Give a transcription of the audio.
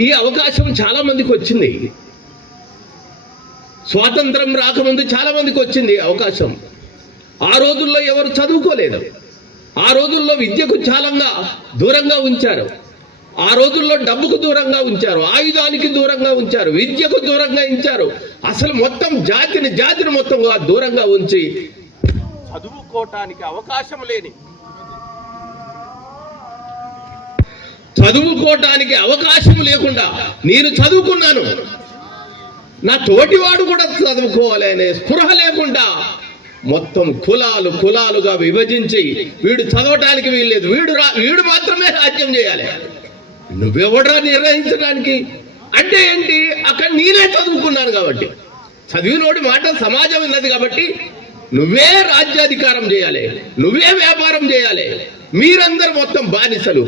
ఈ అవకాశం చాలా మందికి వచ్చింది. స్వాతంత్రం రాకముందు చాలా మందికి వచ్చింది అవకాశం. ఆ రోజుల్లో ఎవరు చదువుకోలేదు. ఆ రోజుల్లో విద్యకు చాలా దూరంగా ఉంచారు. ఆ రోజుల్లో డబ్బుకు దూరంగా ఉంచారు, ఆయుధానికి దూరంగా ఉంచారు, విద్యకు దూరంగా ఉంచారు. అసలు మొత్తం జాతిని మొత్తం దూరంగా ఉంచి చదువుకోవటానికి అవకాశం లేని, చదువుకోవటానికి అవకాశం లేకుండా నేను చదువుకున్నాను, నా తోటివాడు కూడా చదువుకోవాలి అనే స్పృహ లేకుండా మొత్తం కులాలుగా విభజించి వీడు చదవటానికి వీల్లేదు, వీడు మాత్రమే రాజ్యం చేయాలి. నువ్వెవడరా నిర్ణయించడానికి? అంటే ఏంటి? అక్కడ నేనే చదువుకున్నాను కాబట్టి, చదివినోడి మాట సమాజం ఉన్నది కాబట్టి నువ్వే రాజ్యాధికారం చేయాలి, నువ్వే వ్యాపారం చేయాలి, మీరందరూ మొత్తం బానిసలు.